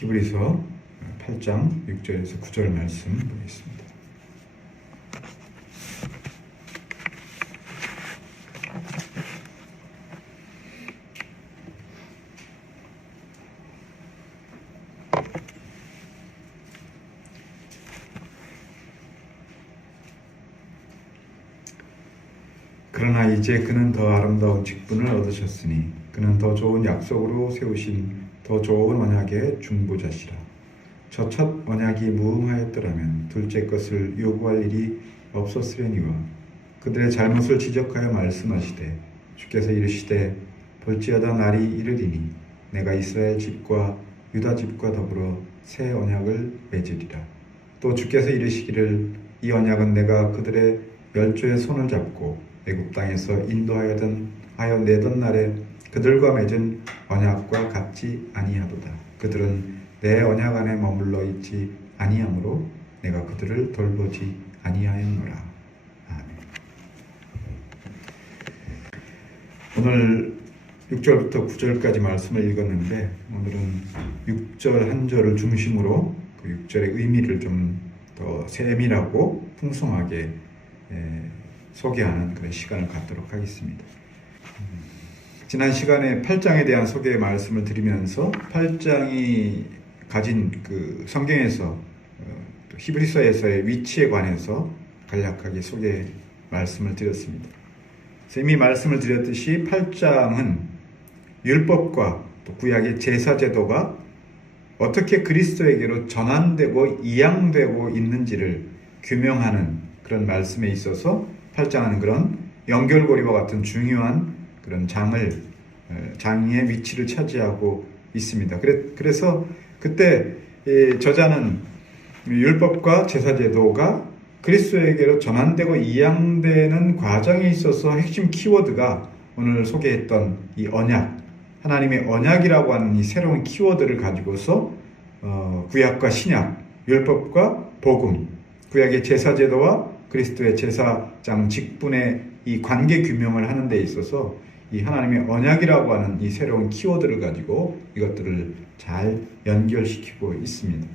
히브리서 8장 6절에서 9절 말씀 보겠습니다. 그러나 이제 그는 더 아름다운 직분을 얻으셨으니 그는 더 좋은 약속으로 세우신 더 좋은 언약의 중보자시라. 저 첫 언약이 무응하였더라면 둘째 것을 요구할 일이 없었으려니와 그들의 잘못을 지적하여 말씀하시되 주께서 이르시되 볼지어다 날이 이르리니 내가 이스라엘 집과 유다 집과 더불어 새 언약을 맺으리라. 또 주께서 이르시기를 이 언약은 내가 그들의 열조의 손을 잡고 애굽 땅에서 인도하여 내던 날에 그들과 맺은 언약과 같지 아니하도다. 그들은 내 언약 안에 머물러 있지 아니하므로 내가 그들을 돌보지 아니하였노라. 아멘. 오늘 6절부터 9절까지 말씀을 읽었는데 오늘은 6절 한 절을 중심으로 그 6절의 의미를 좀 더 세밀하고 풍성하게 소개하는 그런 시간을 갖도록 하겠습니다. 지난 시간에 8장에 대한 소개의 말씀을 드리면서 8장이 가진 그 성경에서 히브리서에서의 위치에 관해서 간략하게 소개 말씀을 드렸습니다. 이미 말씀을 드렸듯이 8장은 율법과 또 구약의 제사 제도가 어떻게 그리스도에게로 전환되고 이양되고 있는지를 규명하는 그런 말씀에 있어서 8장은 그런 연결고리와 같은 중요한 그런 장의 위치를 차지하고 있습니다. 그래서 그때 저자는 율법과 제사제도가 그리스도에게로 전환되고 이양되는 과정에 있어서 핵심 키워드가 오늘 소개했던 이 언약, 하나님의 언약이라고 하는 이 새로운 키워드를 가지고서 구약과 신약, 율법과 복음, 구약의 제사제도와 그리스도의 제사장 직분의 이 관계 규명을 하는 데 있어서 이 하나님의 언약이라고 하는 이 새로운 키워드를 가지고 이것들을 잘 연결시키고 있습니다.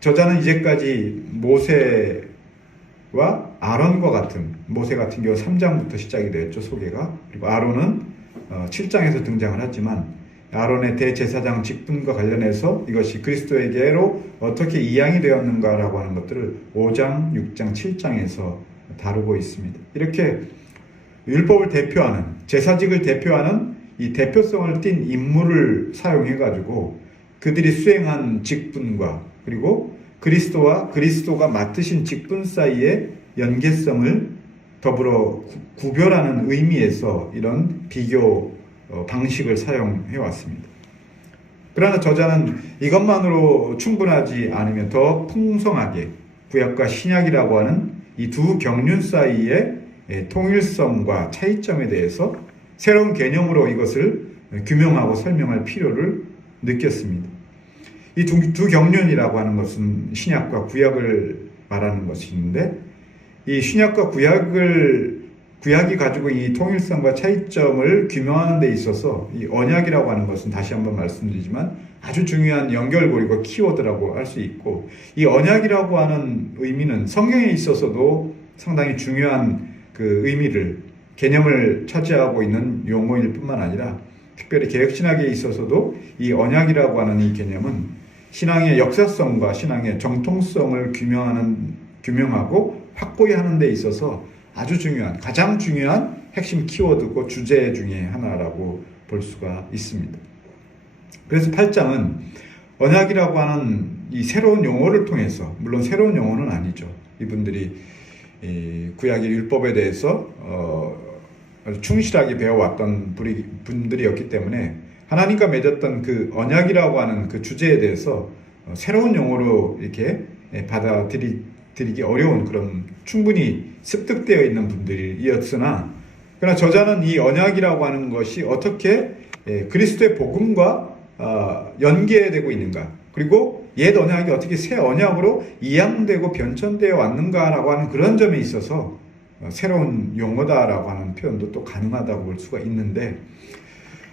저자는 이제까지 모세와 아론과 같은, 모세 같은 경우 3장부터 시작이 되었죠, 소개가. 그리고 아론은 7장에서 등장을 하지만 아론의 대제사장 직분과 관련해서 이것이 그리스도에게로 어떻게 이양이 되었는가라고 하는 것들을 5장, 6장, 7장에서 다루고 있습니다. 이렇게 율법을 대표하는, 제사직을 대표하는 이 대표성을 띤 인물을 사용해가지고 그들이 수행한 직분과 그리고 그리스도와 그리스도가 맡으신 직분 사이의 연계성을 더불어 구별하는 의미에서 이런 비교 방식을 사용해 왔습니다. 그러나 저자는 이것만으로 충분하지 않으며 더 풍성하게 구약과 신약이라고 하는 이 두 경륜 사이의 통일성과 차이점에 대해서 새로운 개념으로 이것을 규명하고 설명할 필요를 느꼈습니다. 이 두 경륜이라고 하는 것은 신약과 구약을 말하는 것인데 이 신약과 구약이 가지고 이 통일성과 차이점을 규명하는 데 있어서 이 언약이라고 하는 것은 다시 한번 말씀드리지만 아주 중요한 연결고리고 키워드라고 할 수 있고, 이 언약이라고 하는 의미는 성경에 있어서도 상당히 중요한 그 의미를, 개념을 차지하고 있는 용어일 뿐만 아니라 특별히 개혁신학에 있어서도 이 언약이라고 하는 이 개념은 신앙의 역사성과 신앙의 정통성을 규명하고 확고히 하는 데 있어서 아주 중요한, 가장 중요한 핵심 키워드고 주제 중에 하나라고 볼 수가 있습니다. 그래서 8장은 언약이라고 하는 이 새로운 용어를 통해서, 물론 새로운 용어는 아니죠. 이분들이 구약의 율법에 대해서 아주 충실하게 배워왔던 분들이었기 때문에 하나님과 맺었던 그 언약이라고 하는 그 주제에 대해서 새로운 용어로 이렇게 받아들이기 어려운 그런 충분히 습득되어 있는 분들이었으나, 그러나 저자는 이 언약이라고 하는 것이 어떻게 그리스도의 복음과 연계되고 있는가, 그리고 옛 언약이 어떻게 새 언약으로 이양되고 변천되어 왔는가라고 하는 그런 점에 있어서 새로운 용어다라고 하는 표현도 또 가능하다고 볼 수가 있는데,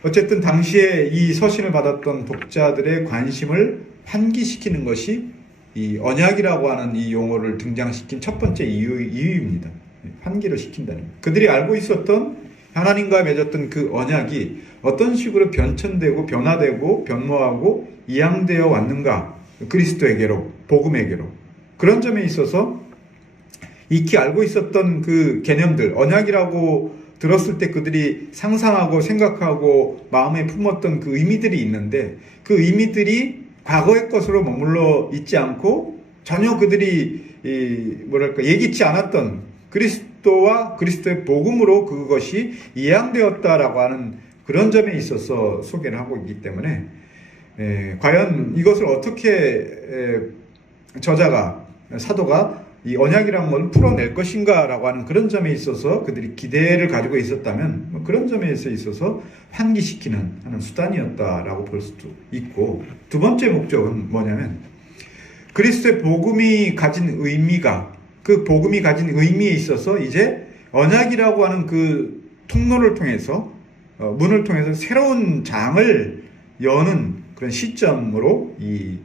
어쨌든 당시에 이 서신을 받았던 독자들의 관심을 환기시키는 것이 이 언약이라고 하는 이 용어를 등장시킨 첫 번째 이유입니다. 환기를 시킨다는 것. 그들이 알고 있었던 하나님과 맺었던 그 언약이 어떤 식으로 변천되고 변화되고 변모하고 이양되어 왔는가, 그리스도에게로, 복음에게로. 그런 점에 있어서 익히 알고 있었던 그 개념들, 언약이라고 들었을 때 그들이 상상하고 생각하고 마음에 품었던 그 의미들이 있는데, 그 의미들이 과거의 것으로 머물러 있지 않고 전혀 그들이 예기치 않았던 그리스도와 그리스도의 복음으로 그것이 이양되었다라고 하는 그런 점에 있어서 소개를 하고 있기 때문에, 과연 이것을 어떻게 저자가, 사도가 이 언약이라는 걸 풀어낼 것인가라고 하는 그런 점에 있어서 그들이 기대를 가지고 있었다면, 그런 점에 있어서 환기시키는 하는 수단이었다라고 볼 수도 있고, 두 번째 목적은 뭐냐면 그리스도의 복음이 가진 의미가, 그 복음이 가진 의미에 있어서 이제 언약이라고 하는 그 통로를 통해서, 문을 통해서 새로운 장을 여는 그런 시점으로 이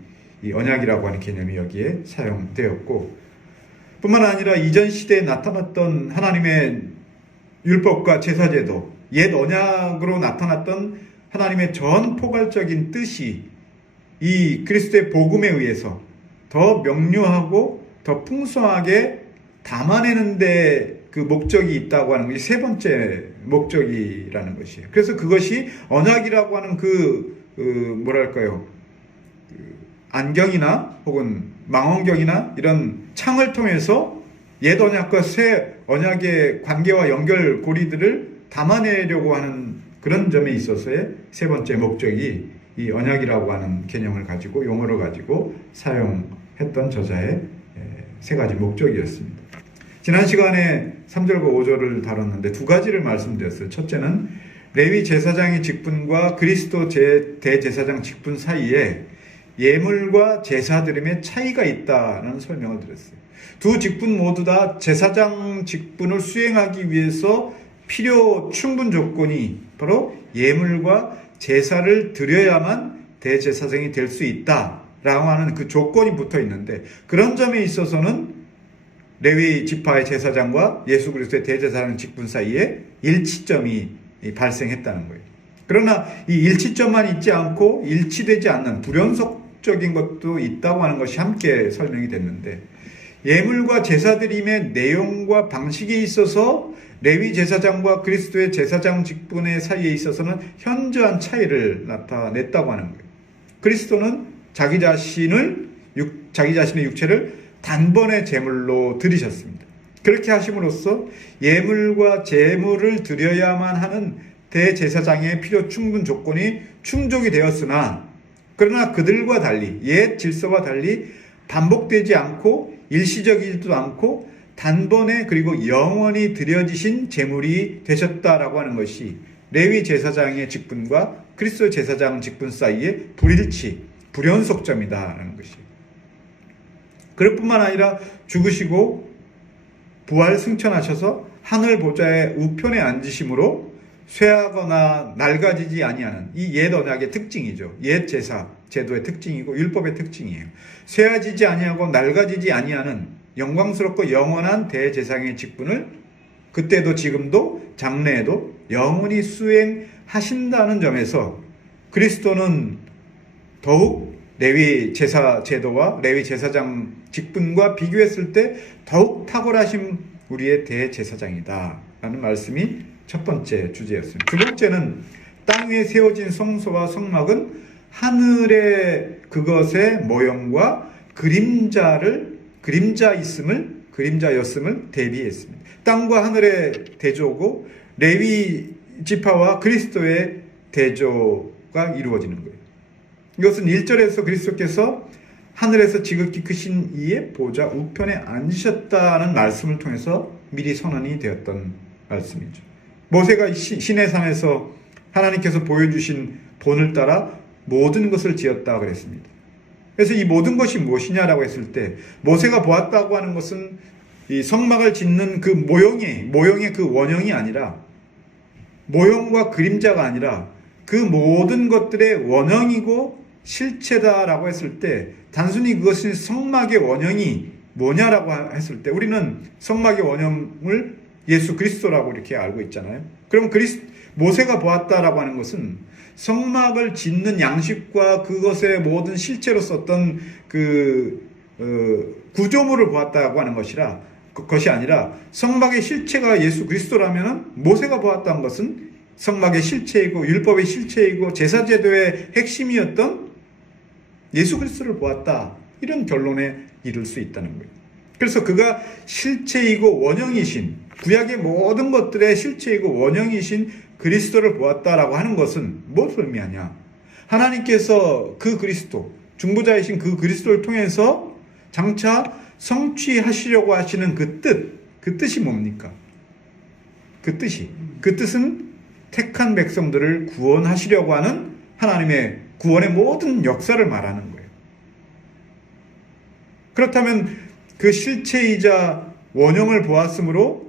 언약이라고 하는 개념이 여기에 사용되었고, 뿐만 아니라 이전 시대에 나타났던 하나님의 율법과 제사제도, 옛 언약으로 나타났던 하나님의 전 포괄적인 뜻이 이 그리스도의 복음에 의해서 더 명료하고 더 풍성하게 담아내는 데 그 목적이 있다고 하는 것이 세 번째 목적이라는 것이에요. 그래서 그것이 언약이라고 하는 안경이나 혹은 망원경이나 이런 창을 통해서 옛 언약과 새 언약의 관계와 연결고리들을 담아내려고 하는 그런 점에 있어서의 세 번째 목적이 이 언약이라고 하는 개념을 가지고, 용어를 가지고 사용했던 저자의 세 가지 목적이었습니다. 지난 시간에 3절과 5절을 다뤘는데 두 가지를 말씀드렸어요. 첫째는 레위 제사장의 직분과 그리스도 대제사장 직분 사이에 예물과 제사드림의 차이가 있다는 설명을 드렸어요. 두 직분 모두 다 제사장 직분을 수행하기 위해서 필요 충분 조건이 바로 예물과 제사를 드려야만 대제사장이 될 수 있다라고 하는 그 조건이 붙어 있는데, 그런 점에 있어서는 레위 지파의 제사장과 예수 그리스도의 대제사장 직분 사이에 일치점이 발생했다는 거예요. 그러나 이 일치점만 있지 않고 일치되지 않는 불연속적인 것도 있다고 하는 것이 함께 설명이 됐는데, 예물과 제사드림의 내용과 방식에 있어서 레위 제사장과 그리스도의 제사장 직분의 사이에 있어서는 현저한 차이를 나타냈다고 하는 거예요. 그리스도는 자기 자신의 육체를 단번에 제물로 드리셨습니다. 그렇게 하심으로써 예물과 제물을 드려야만 하는 대제사장의 필요 충분 조건이 충족이 되었으나, 그러나 그들과 달리, 옛 질서와 달리 반복되지 않고 일시적이지도 않고 단번에 그리고 영원히 드려지신 제물이 되셨다라고 하는 것이 레위 제사장의 직분과 그리스도 제사장 직분 사이의 불일치, 불연속점이다라는 것이에요. 그럴 뿐만 아니라 죽으시고 부활 승천하셔서 하늘 보좌의 우편에 앉으심으로 쇠하거나 낡아지지 아니하는, 이 옛 언약의 특징이죠. 옛 제사 제도의 특징이고 율법의 특징이에요. 쇠하지지 아니하고 낡아지지 아니하는 영광스럽고 영원한 대제사장의 직분을 그때도 지금도 장래에도 영원히 수행하신다는 점에서 그리스도는 더욱 레위 제사 제도와 레위 제사장 직분과 비교했을 때 더욱 탁월하신 우리의 대제사장이다 라는 말씀이 첫 번째 주제였습니다. 두 번째는 땅 위에 세워진 성소와 성막은 하늘의 그것의 모형과 그림자였음을 대비했습니다. 땅과 하늘의 대조고 레위 지파와 그리스도의 대조가 이루어지는 거예요. 이것은 1절에서 그리스도께서 하늘에서 지극히 크신 이의 보좌 우편에 앉으셨다는 말씀을 통해서 미리 선언이 되었던 말씀이죠. 모세가 시내산에서 하나님께서 보여주신 본을 따라 모든 것을 지었다 그랬습니다. 그래서 이 모든 것이 무엇이냐라고 했을 때, 모세가 보았다고 하는 것은 이 성막을 짓는 그 모형의 그 원형이 아니라, 모형과 그림자가 아니라 그 모든 것들의 원형이고 실체다라고 했을 때 단순히 그것이 성막의 원형이 뭐냐라고 했을 때 우리는 성막의 원형을 예수 그리스도라고 이렇게 알고 있잖아요. 그럼 모세가 보았다라고 하는 것은 성막을 짓는 양식과 그것의 모든 실체로 썼던 구조물을 보았다고 하는 것이 아니라 성막의 실체가 예수 그리스도라면 모세가 보았다는 것은 성막의 실체이고 율법의 실체이고 제사제도의 핵심이었던 예수 그리스도를 보았다. 이런 결론에 이를 수 있다는 거예요. 그래서 그가 실체이고 원형이신 구약의 모든 것들의 실체이고 원형이신 그리스도를 보았다라고 하는 것은 무엇을 의미하냐? 하나님께서 그 그리스도, 중보자이신 그 그리스도를 통해서 장차 성취하시려고 하시는 그 뜻이 뭡니까? 그 뜻은 택한 백성들을 구원하시려고 하는 하나님의 구원의 모든 역사를 말하는 거예요. 그렇다면 그 실체이자 원형을 보았으므로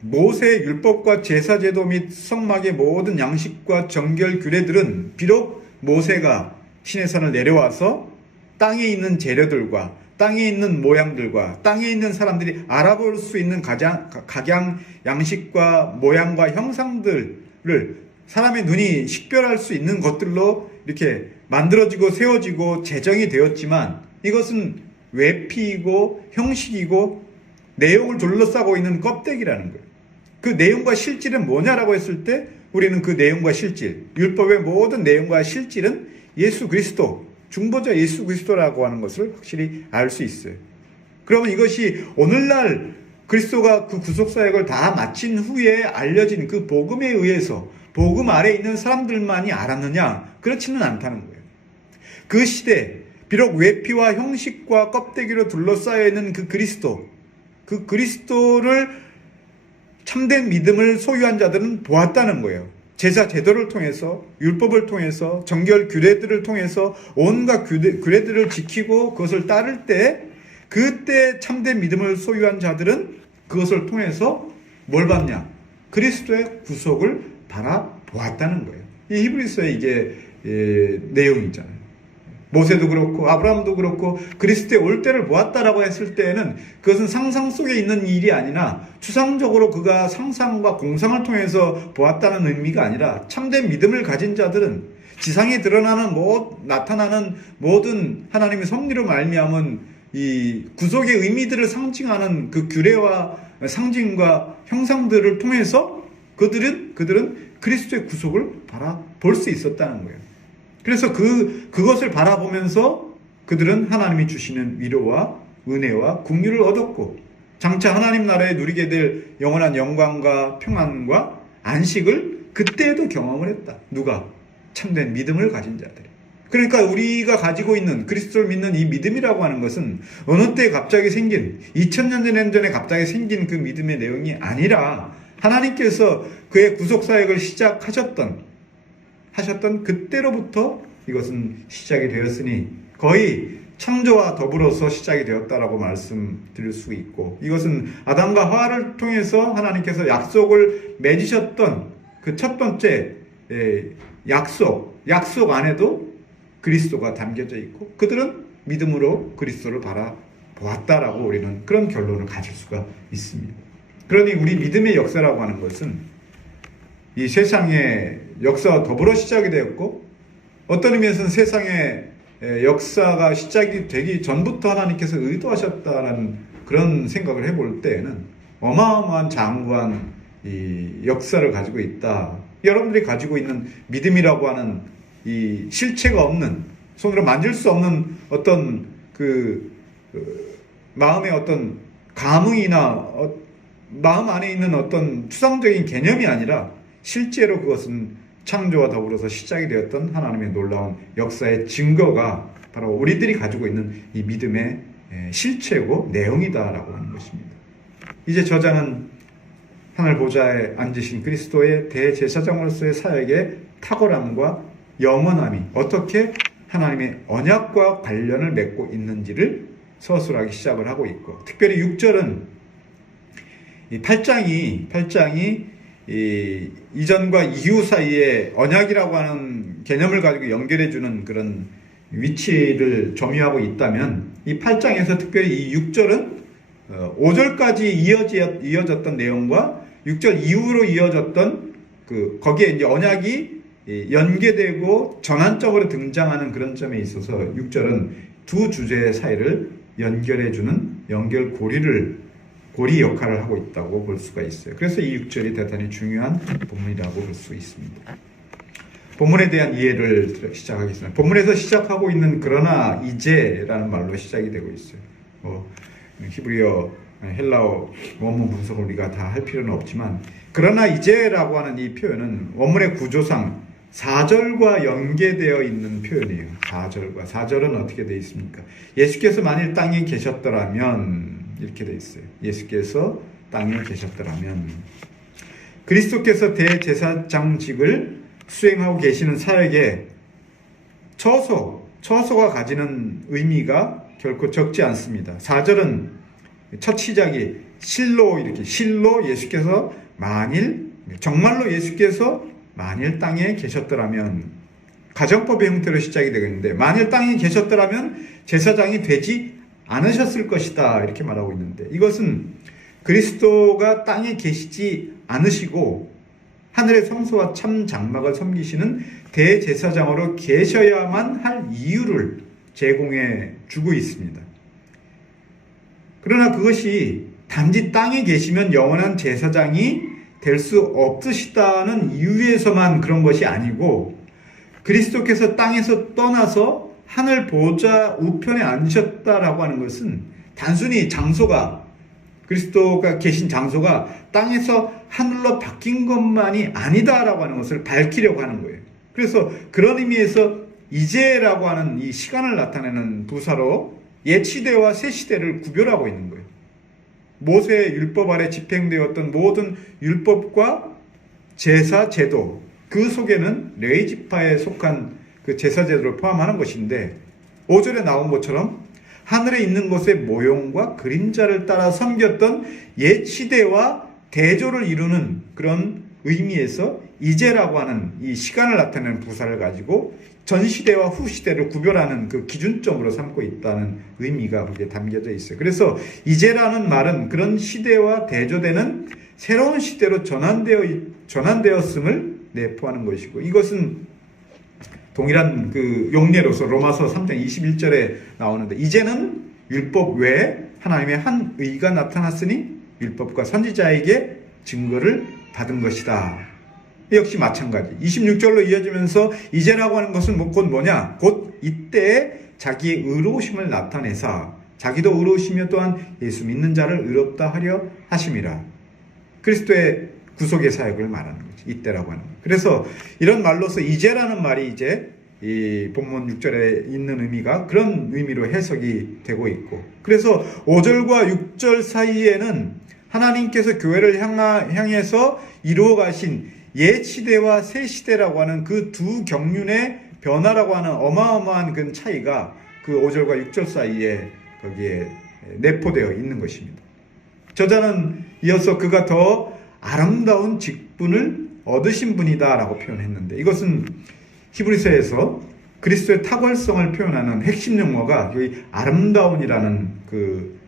모세의 율법과 제사제도 및 성막의 모든 양식과 정결 규례들은 비록 모세가 시내산을 내려와서 땅에 있는 재료들과 땅에 있는 모양들과 땅에 있는 사람들이 알아볼 수 있는 각양 양식과 모양과 형상들을 사람의 눈이 식별할 수 있는 것들로 이렇게 만들어지고 세워지고 제정이 되었지만 이것은 외피이고 형식이고 내용을 둘러싸고 있는 껍데기라는 거예요. 그 내용과 실질은 뭐냐라고 했을 때 우리는 그 내용과 실질, 율법의 모든 내용과 실질은 예수 그리스도, 중보자 예수 그리스도라고 하는 것을 확실히 알 수 있어요. 그러면 이것이 오늘날 그리스도가 그 구속사역을 다 마친 후에 알려진 그 복음에 의해서 복음 아래 있는 사람들만이 알았느냐? 그렇지는 않다는 거예요. 그 시대 비록 외피와 형식과 껍데기로 둘러싸여 있는 그 그리스도를 참된 믿음을 소유한 자들은 보았다는 거예요. 제사 제도를 통해서 율법을 통해서 정결 규례들을 통해서 온갖 규례들을 지키고 그것을 따를 때 그때 참된 믿음을 소유한 자들은 그것을 통해서 뭘 봤냐? 그리스도의 구속을 바라보았다는 거예요. 이 히브리서의 이게 내용이잖아요. 모세도 그렇고 아브라함도 그렇고 그리스도의 올 때를 보았다라고 했을 때에는 그것은 상상 속에 있는 일이 아니라 추상적으로 그가 상상과 공상을 통해서 보았다는 의미가 아니라 참된 믿음을 가진 자들은 지상에 나타나는 모든 하나님의 섭리로 말미암은 이 구속의 의미들을 상징하는 그 규례와 상징과 형상들을 통해서 그들은 그리스도의 구속을 바라볼 수 있었다는 거예요. 그래서 그것을 바라보면서 그들은 하나님이 주시는 위로와 은혜와 긍휼을 얻었고 장차 하나님 나라에 누리게 될 영원한 영광과 평안과 안식을 그때에도 경험을 했다. 누가? 참된 믿음을 가진 자들이. 그러니까 우리가 가지고 있는 그리스도를 믿는 이 믿음이라고 하는 것은 어느 때 갑자기 생긴 2000년 전에 갑자기 생긴 그 믿음의 내용이 아니라 하나님께서 그의 구속사역을 시작하셨던 그때로부터 이것은 시작이 되었으니 거의 창조와 더불어서 시작이 되었다라고 말씀드릴 수 있고 이것은 아담과 하와를 통해서 하나님께서 약속을 맺으셨던 그 첫 번째 약속 안에도 그리스도가 담겨져 있고 그들은 믿음으로 그리스도를 바라보았다라고 우리는 그런 결론을 가질 수가 있습니다. 그러니 우리 믿음의 역사라고 하는 것은 이 세상의 역사와 더불어 시작이 되었고 어떤 의미에서는 세상의 역사가 시작이 되기 전부터 하나님께서 의도하셨다는 그런 생각을 해볼 때에는 어마어마한 장구한 이 역사를 가지고 있다. 여러분들이 가지고 있는 믿음이라고 하는 이 실체가 없는 손으로 만질 수 없는 어떤 마음의 어떤 감흥이나 마음 안에 있는 어떤 추상적인 개념이 아니라 실제로 그것은 창조와 더불어서 시작이 되었던 하나님의 놀라운 역사의 증거가 바로 우리들이 가지고 있는 이 믿음의 실체고 내용이다라고 하는 것입니다. 이제 저자는 하늘 보좌에 앉으신 그리스도의 대제사장으로서의 사역의 탁월함과 영원함이 어떻게 하나님의 언약과 관련을 맺고 있는지를 서술하기 시작을 하고 있고 특별히 6절은 이 8장이 이전과 이후 사이에 언약이라고 하는 개념을 가지고 연결해주는 그런 위치를 점유하고 있다면 이 8장에서 특별히 이 6절은 5절까지 이어졌던 내용과 6절 이후로 이어졌던 거기에 이제 언약이 연계되고 전환적으로 등장하는 그런 점에 있어서 6절은 두 주제 사이를 연결해주는 고리 역할을 하고 있다고 볼 수가 있어요. 그래서 이 6절이 대단히 중요한 본문이라고 볼 수 있습니다. 본문에 대한 이해를 시작하겠습니다. 본문에서 시작하고 있는 그러나 이제라는 말로 시작이 되고 있어요. 히브리어, 헬라어 원문 분석을 우리가 다 할 필요는 없지만 그러나 이제라고 하는 이 표현은 원문의 구조상 4절과 연계되어 있는 표현이에요. 4절은 어떻게 되어 있습니까? 예수께서 만일 땅에 계셨더라면 이렇게 되어 있어요. 예수께서 땅에 계셨더라면 그리스도께서 대제사장직을 수행하고 계시는 사역에 처소가 가지는 의미가 결코 적지 않습니다. 4절은 첫 시작이 실로 예수께서 정말로 예수께서 만일 땅에 계셨더라면 가정법의 형태로 시작이 되겠는데 만일 땅에 계셨더라면 제사장이 되지 않으셨을 것이다 이렇게 말하고 있는데 이것은 그리스도가 땅에 계시지 않으시고 하늘의 성소와 참 장막을 섬기시는 대제사장으로 계셔야만 할 이유를 제공해 주고 있습니다. 그러나 그것이 단지 땅에 계시면 영원한 제사장이 될 수 없으시다는 이유에서만 그런 것이 아니고 그리스도께서 땅에서 떠나서 하늘 보좌 우편에 앉으셨다라고 하는 것은 단순히 그리스도가 계신 장소가 땅에서 하늘로 바뀐 것만이 아니다라고 하는 것을 밝히려고 하는 거예요. 그래서 그런 의미에서 이제라고 하는 이 시간을 나타내는 부사로 옛 시대와 새 시대를 구별하고 있는 거예요. 모세의 율법 아래 집행되었던 모든 율법과 제사 제도 그 속에는 레위 지파에 속한 그 제사 제도를 포함하는 것인데 5절에 나온 것처럼 하늘에 있는 곳의 모형과 그림자를 따라 섬겼던 옛 시대와 대조를 이루는 그런 의미에서 이제라고 하는 이 시간을 나타내는 부사를 가지고 전 시대와 후 시대를 구별하는 그 기준점으로 삼고 있다는 의미가 거기에 담겨져 있어요. 그래서 이제라는 말은 그런 시대와 대조되는 새로운 시대로 전환되었음을 내포하는 것이고 이것은 동일한 그 용례로서 로마서 3장 21절에 나오는데 이제는 율법 외에 하나님의 한 의가 나타났으니 율법과 선지자에게 증거를 받은 것이다. 역시 마찬가지. 26절로 이어지면서 이제라고 하는 것은 곧 뭐냐? 곧 이때에 자기의 의로우심을 나타내사 자기도 의로우시며 또한 예수 믿는 자를 의롭다 하려 하심이라. 그리스도의 구속의 사역을 말하는 거죠. 이때라고 하는 거. 그래서 이런 말로서 이제라는 말이 이제 이 본문 6절에 있는 의미가 그런 의미로 해석이 되고 있고 그래서 5절과 6절 사이에는 하나님께서 교회를 향해서 이루어 가신 옛 시대와 새 시대라고 하는 그 두 경륜의 변화라고 하는 어마어마한 그 차이가 그 5절과 6절 사이에 거기에 내포되어 있는 것입니다. 저자는 이어서 그가 더 아름다운 직분을 얻으신 분이다 라고 표현했는데 이것은 히브리서에서 그리스도의 탁월성을 표현하는 핵심 용어가 여기 아름다운이라는 그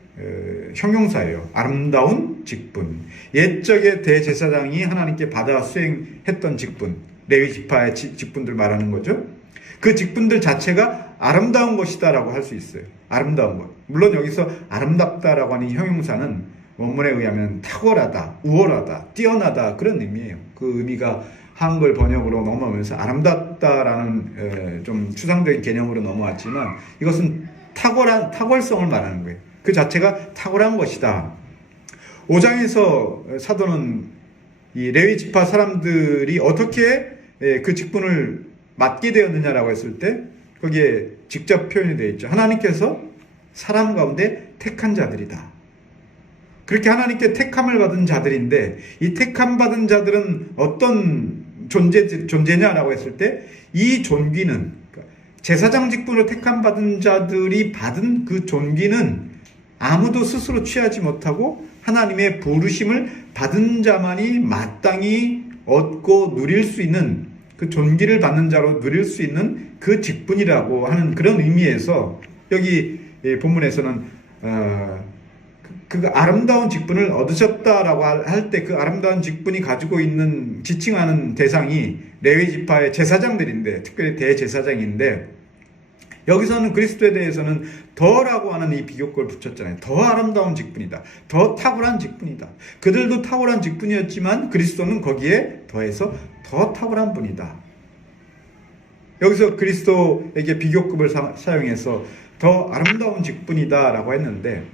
형용사예요. 아름다운 직분. 옛적의 대제사장이 하나님께 받아 수행했던 직분, 레위 지파의 직분들 말하는 거죠. 그 직분들 자체가 아름다운 것이다라고 할 수 있어요. 아름다운 것. 물론 여기서 아름답다라고 하는 형용사는 원문에 의하면 탁월하다, 우월하다, 뛰어나다 그런 의미예요. 그 의미가 한글 번역으로 넘어오면서 아름답다라는 좀 추상적인 개념으로 넘어왔지만 이것은 탁월성을 말하는 거예요. 그 자체가 탁월한 것이다. 5장에서 사도는 이 레위 지파 사람들이 어떻게 그 직분을 맡게 되었느냐라고 했을 때 거기에 직접 표현이 되어 있죠. 하나님께서 사람 가운데 택한 자들이다. 그렇게 하나님께 택함을 받은 자들인데 이 택함 받은 자들은 어떤 존재냐라고 했을 때 이 존귀는 제사장 직분으로 택함 받은 자들이 받은 그 존귀는 아무도 스스로 취하지 못하고 하나님의 부르심을 받은 자만이 마땅히 얻고 누릴 수 있는, 그 존귀를 받는 자로 누릴 수 있는 그 직분이라고 하는 그런 의미에서 여기 본문에서는 그 아름다운 직분을 얻으셨다라고 할 때 그 아름다운 직분이 가지고 있는 지칭하는 대상이 레위 지파의 제사장들인데, 특별히 대제사장인데, 여기서는 그리스도에 대해서는 더라고 하는 이 비교급을 붙였잖아요. 더 아름다운 직분이다. 더 탁월한 직분이다. 그들도 탁월한 직분이었지만 그리스도는 거기에 더해서 더 탁월한 분이다. 여기서 그리스도에게 비교급을 사용해서 더 아름다운 직분이다 라고 했는데,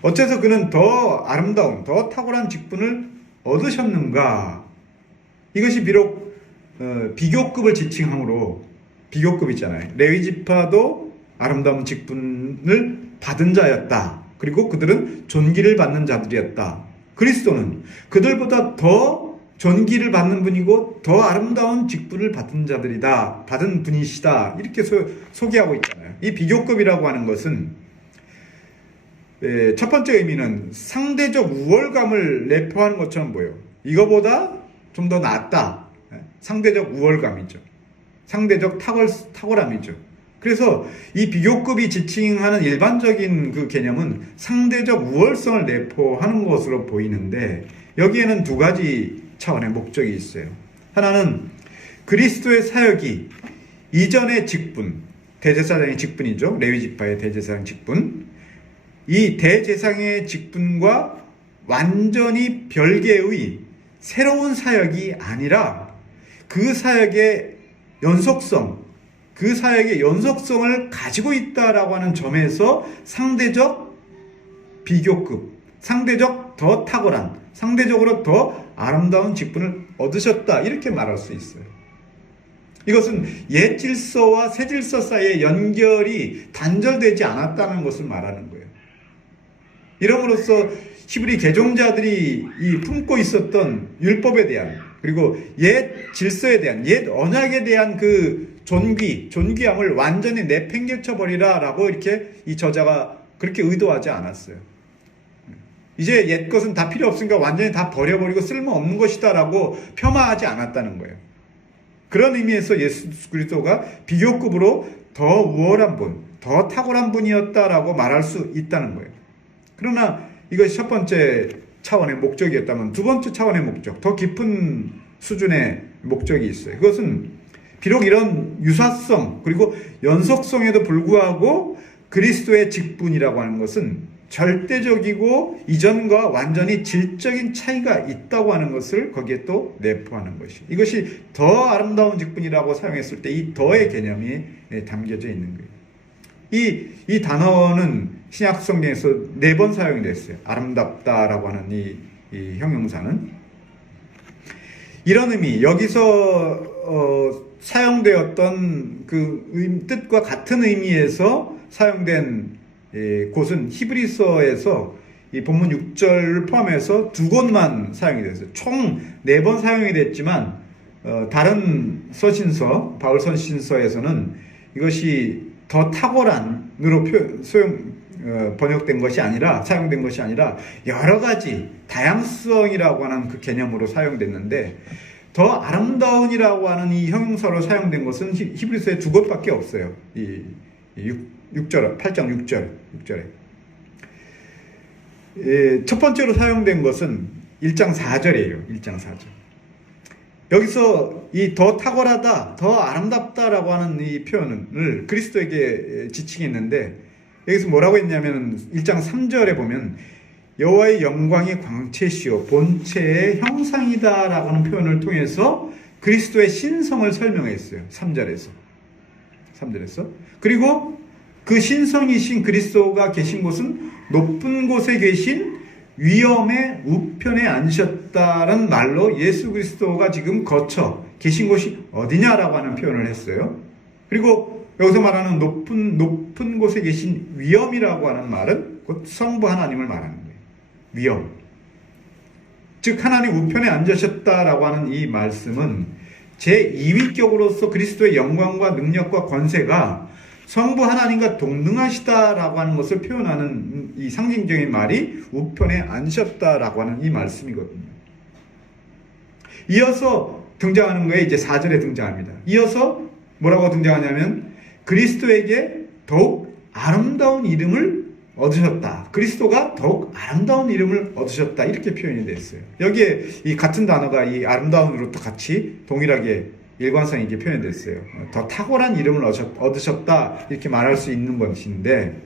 어째서 그는 더 아름다운, 더 탁월한 직분을 얻으셨는가? 이것이 비록 비교급을 지칭함으로, 비교급이잖아요. 레위 지파도 아름다운 직분을 받은 자였다. 그리고 그들은 존귀를 받는 자들이었다. 그리스도는 그들보다 더 존귀를 받는 분이고 더 아름다운 직분을 받은 자들이다. 받은 분이시다. 이렇게 소개하고 있잖아요. 이 비교급이라고 하는 것은 첫 번째 의미는 상대적 우월감을 내포하는 것처럼 보여요. 이거보다 좀 더 낫다. 상대적 우월감이죠. 상대적 탁월함이죠. 그래서 이 비교급이 지칭하는 일반적인 그 개념은 상대적 우월성을 내포하는 것으로 보이는데, 여기에는 두 가지 차원의 목적이 있어요. 하나는 그리스도의 사역이 이전의 직분, 대제사장의 직분이죠. 레위 지파의 대제사장 직분. 이 대제사장의 직분과 완전히 별개의 새로운 사역이 아니라 그 사역의 연속성, 그 사역의 연속성을 가지고 있다라고 하는 점에서 상대적 비교급, 상대적 더 탁월한, 상대적으로 더 아름다운 직분을 얻으셨다, 이렇게 말할 수 있어요. 이것은 옛 질서와 새 질서 사이의 연결이 단절되지 않았다는 것을 말하는 거예요. 이름으로써 히브리 개종자들이 품고 있었던 율법에 대한, 그리고 옛 질서에 대한, 옛 언약에 대한 그 존귀함을 완전히 내팽개쳐 버리라 라고 이렇게 이 저자가 그렇게 의도하지 않았어요. 이제 옛 것은 다 필요 없으니까 완전히 다 버려버리고 쓸모없는 것이다 라고 폄하하지 않았다는 거예요. 그런 의미에서 예수 그리스도가 비교급으로 더 우월한 분, 더 탁월한 분이었다라고 말할 수 있다는 거예요. 그러나 이것이 첫 번째 차원의 목적이었다면, 두 번째 차원의 목적, 더 깊은 수준의 목적이 있어요. 그것은 비록 이런 유사성 그리고 연속성에도 불구하고 그리스도의 직분이라고 하는 것은 절대적이고 이전과 완전히 질적인 차이가 있다고 하는 것을 거기에 또 내포하는 것이, 이것이 더 아름다운 직분이라고 사용했을 때 이 더의 개념이 담겨져 있는 거예요. 이 단어는 신약 성경에서 4번 사용이 됐어요. 아름답다라고 하는 이 형용사는. 이런 의미, 여기서 사용되었던 그 뜻과 같은 의미에서 사용된 곳은 히브리서에서 이 본문 6절을 포함해서 2곳만 사용이 됐어요. 총 4번 사용이 됐지만 다른 서신서, 바울 서신서에서는 이것이 더 탁월한으로 번역된 것이 아니라, 사용된 것이 아니라 여러 가지 다양성이라고 하는 그 개념으로 사용됐는데, 더 아름다운이라고 하는 이 형용사로 사용된 것은 히브리서에 2곳밖에 없어요. 이 6절, 8장 6절에. 첫 번째로 사용된 것은 1장 4절이에요. 1장 4절. 여기서 이 더 탁월하다, 더 아름답다라고 하는 이 표현을 그리스도에게 지칭했는데, 여기서 뭐라고 했냐면 1장 3절에 보면 여호와의 영광이 광채시오 본체의 형상이다라고 하는 표현을 통해서 그리스도의 신성을 설명했어요. 3절에서. 그리고 그 신성이신 그리스도가 계신 곳은 높은 곳에 계신 위엄의 우편에 앉으셨다는 말로 예수 그리스도가 지금 거쳐 계신 곳이 어디냐라고 하는 표현을 했어요. 그리고 여기서 말하는 높은 곳에 계신 위엄이라고 하는 말은 곧 성부 하나님을 말하는 거예요. 위엄. 즉 하나님 우편에 앉으셨다라고 하는 이 말씀은 제2위격으로서 그리스도의 영광과 능력과 권세가 성부 하나님과 동등하시다라고 하는 것을 표현하는 이 상징적인 말이 우편에 앉으셨다라고 하는 이 말씀이거든요. 이어서 등장하는 거에 이제 4절에 등장합니다. 이어서 뭐라고 등장하냐면 그리스도에게 더욱 아름다운 이름을 얻으셨다. 그리스도가 더욱 아름다운 이름을 얻으셨다. 이렇게 표현이 됐어요. 여기에 이 같은 단어가 이 아름다운으로도 같이 동일하게 일관성 있게 표현됐어요. 더 탁월한 이름을 얻으셨다. 이렇게 말할 수 있는 것인데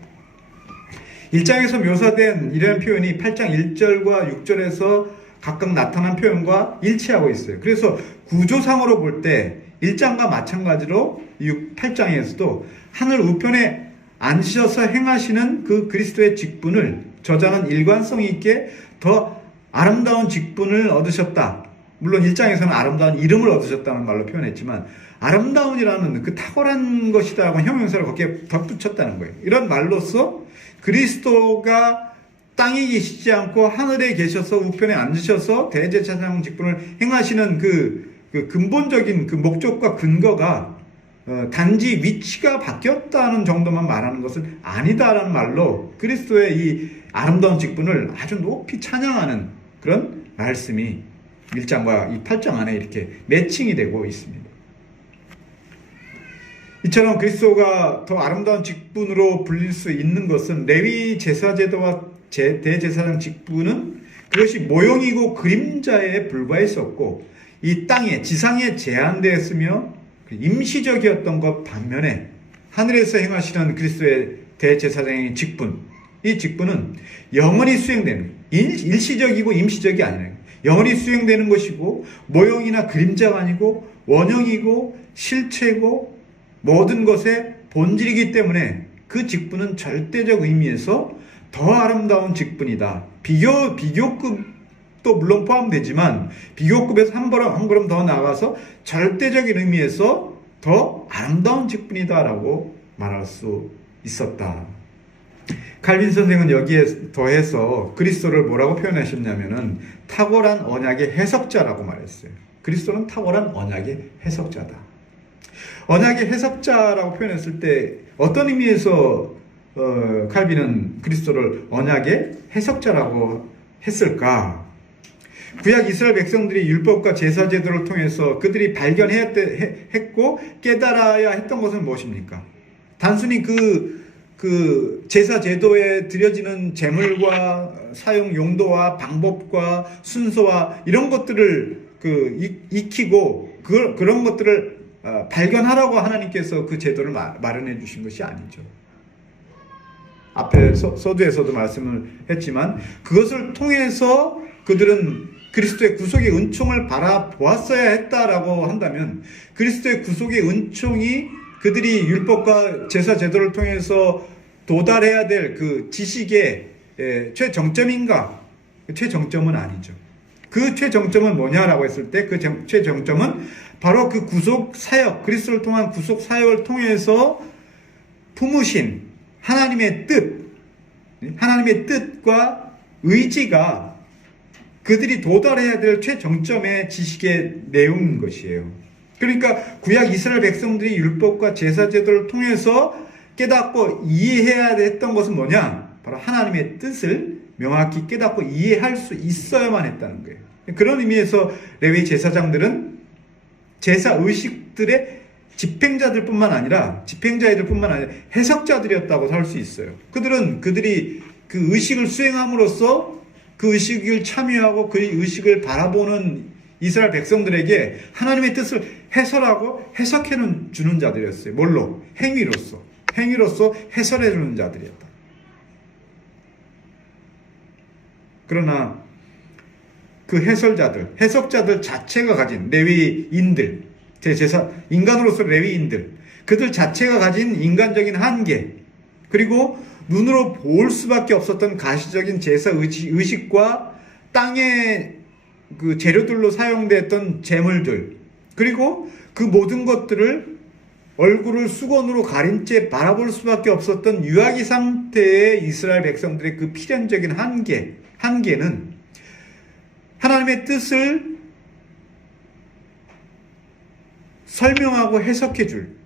1장에서 묘사된 이런 표현이 8장 1절과 6절에서 각각 나타난 표현과 일치하고 있어요. 그래서 구조상으로 볼 때 1장과 마찬가지로 8장에서도 하늘 우편에 앉으셔서 행하시는 그 그리스도의 직분을 저자는 일관성 있게 더 아름다운 직분을 얻으셨다. 물론 1장에서는 아름다운 이름을 얻으셨다는 말로 표현했지만 아름다운이라는 그 탁월한 것이다라고 형용사를 거기에 덧붙였다는 거예요. 이런 말로써 그리스도가 땅에 계시지 않고 하늘에 계셔서 우편에 앉으셔서 대제사장 직분을 행하시는 그 근본적인 그 목적과 근거가 단지 위치가 바뀌었다는 정도만 말하는 것은 아니다라는 말로 그리스도의 이 아름다운 직분을 아주 높이 찬양하는 그런 말씀이 1장과 이 8장 안에 이렇게 매칭이 되고 있습니다. 이처럼 그리스도가 더 아름다운 직분으로 불릴 수 있는 것은 레위 제사제도와 대제사장 직분은 그것이 모형이고 그림자에 불과했었고 이 땅에 지상에 제한되었으며 임시적이었던 것 반면에 하늘에서 행하시는 그리스도의 대제사장의 직분, 이 직분은 영원히 수행되는 일시적이고 임시적이 아니라 영원히 수행되는 것이고 모형이나 그림자가 아니고 원형이고 실체고 모든 것의 본질이기 때문에 그 직분은 절대적 의미에서 더 아름다운 직분이다. 비교급도 물론 포함되지만 비교급에서 한 걸음 더 나아가서 절대적인 의미에서 더 아름다운 직분이다라고 말할 수 있었다. 칼빈 선생은 여기에 더해서 그리스도를 뭐라고 표현하셨냐면은 탁월한 언약의 해석자라고 말했어요. 그리스도는 탁월한 언약의 해석자다. 언약의 해석자라고 표현했을 때 어떤 의미에서 칼빈은 그리스도를 언약의 해석자라고 했을까? 구약 이스라엘 백성들이 율법과 제사 제도를 통해서 그들이 발견했고 깨달아야 했던 것은 무엇입니까? 단순히 그 제사 제도에 드려지는 제물과 사용 용도와 방법과 순서와 이런 것들을 익히고 그런 것들을 발견하라고 하나님께서 그 제도를 마련해 주신 것이 아니죠. 앞에 서두에서도 말씀을 했지만 그것을 통해서 그들은 그리스도의 구속의 은총을 바라보았어야 했다라고 한다면 그리스도의 구속의 은총이 그들이 율법과 제사 제도를 통해서 도달해야 될 그 지식의 최정점인가? 최정점은 아니죠. 그 최정점은 뭐냐라고 했을 때 그 최정점은 바로 그 구속 사역, 그리스도를 통한 구속 사역을 통해서 품으신 하나님의 뜻과 의지가 그들이 도달해야 될 최정점의 지식의 내용인 것이에요. 그러니까 구약 이스라엘 백성들이 율법과 제사 제도를 통해서 깨닫고 이해해야 했던 것은 뭐냐? 바로 하나님의 뜻을 명확히 깨닫고 이해할 수 있어야만 했다는 거예요. 그런 의미에서 레위 제사장들은 제사 의식들의 집행자들뿐만 아니라 해석자들이었다고 할 수 있어요. 그들이 그 의식을 수행함으로써 그 의식을 참여하고 그 의식을 바라보는 이스라엘 백성들에게 하나님의 뜻을 해설하고 해석해 주는 자들이었어요. 뭘로? 행위로서 해설해 주는 자들이었다. 그러나 그 해석자들 자체가 가진 레위인들, 인간으로서 레위인들, 그들 자체가 가진 인간적인 한계, 그리고 눈으로 볼 수밖에 없었던 가시적인 제사 의식과 땅의 그 재료들로 사용됐던 제물들, 그리고 그 모든 것들을 얼굴을 수건으로 가린 채 바라볼 수밖에 없었던 유아기 상태의 이스라엘 백성들의 그 필연적인 한계는 하나님의 뜻을 설명하고 해석해 줄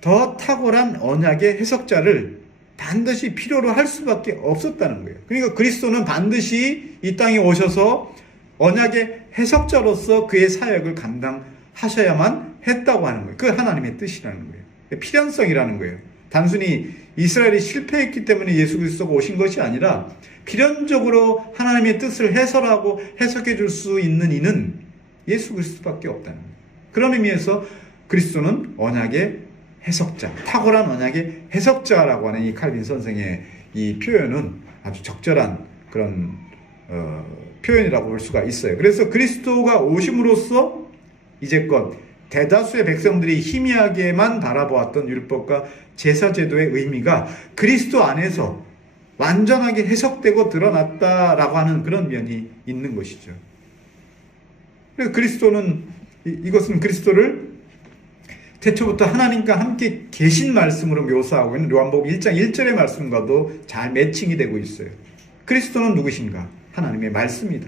더 탁월한 언약의 해석자를 반드시 필요로 할 수밖에 없었다는 거예요. 그러니까 그리스도는 반드시 이 땅에 오셔서 언약의 해석자로서 그의 사역을 감당하셔야만 했다고 하는 거예요. 그 하나님의 뜻이라는 거예요. 필연성이라는 거예요. 단순히 이스라엘이 실패했기 때문에 예수 그리스도가 오신 것이 아니라 필연적으로 하나님의 뜻을 해설하고 해석해 줄 수 있는 이는 예수 그리스도밖에 없다는 거예요. 그런 의미에서 그리스도는 언약의 해석자, 탁월한 언약의 해석자라고 하는 이 칼빈 선생의 이 표현은 아주 적절한 그런 표현이라고 볼 수가 있어요. 그래서 그리스도가 오심으로써 이제껏 대다수의 백성들이 희미하게만 바라보았던 율법과 제사제도의 의미가 그리스도 안에서 완전하게 해석되고 드러났다라고 하는 그런 면이 있는 것이죠. 그래서 그리스도는 이것은 그리스도를 태초부터 하나님과 함께 계신 말씀으로 묘사하고 있는 요한복음 1장 1절의 말씀과도 잘 매칭이 되고 있어요. 그리스도는 누구신가? 하나님의 말씀이다.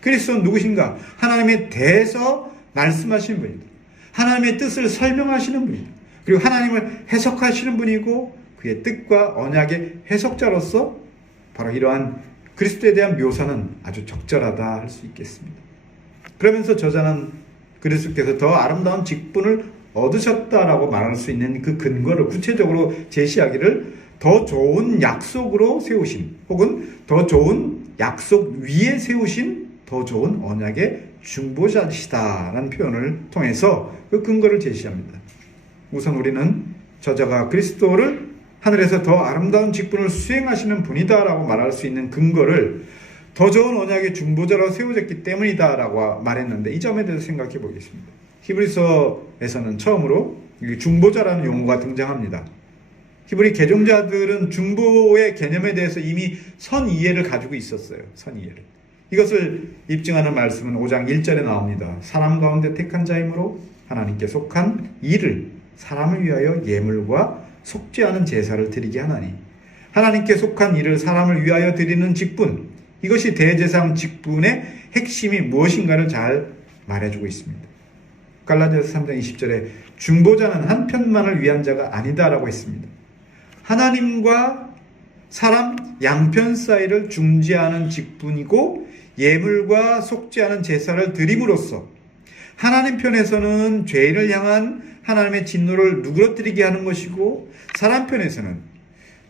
그리스도는 누구신가? 하나님에 대해서 말씀하시는 분이다. 하나님의 뜻을 설명하시는 분이다. 그리고 하나님을 해석하시는 분이고 그의 뜻과 언약의 해석자로서 바로 이러한 그리스도에 대한 묘사는 아주 적절하다 할 수 있겠습니다. 그러면서 저자는 그리스도께서 더 아름다운 직분을 얻으셨다라고 말할 수 있는 그 근거를 구체적으로 제시하기를 더 좋은 약속으로 세우신 혹은 더 좋은 약속 위에 세우신 더 좋은 언약의 중보자시다라는 표현을 통해서 그 근거를 제시합니다. 우선 우리는 저자가 그리스도를 하늘에서 더 아름다운 직분을 수행하시는 분이다라고 말할 수 있는 근거를 더 좋은 언약의 중보자로 세워졌기 때문이다라고 말했는데 이 점에 대해서 생각해 보겠습니다. 히브리서에서는 처음으로 중보자라는 용어가 등장합니다. 히브리 개종자들은 중보의 개념에 대해서 이미 선이해를 가지고 있었어요. 선이해를. 이것을 입증하는 말씀은 5장 1절에 나옵니다. 사람 가운데 택한 자이므로 하나님께 속한 이를 사람을 위하여 예물과 속죄 않은 제사를 드리게 하나니 하나님께 속한 이를 사람을 위하여 드리는 직분, 이것이 대제사장 직분의 핵심이 무엇인가를 잘 말해주고 있습니다. 갈라디아서 3장 20절에 중보자는 한 편만을 위한 자가 아니다라고 했습니다. 하나님과 사람 양편 사이를 중재하는 직분이고 예물과 속죄하는 제사를 드림으로써 하나님 편에서는 죄인을 향한 하나님의 진노를 누그러뜨리게 하는 것이고 사람 편에서는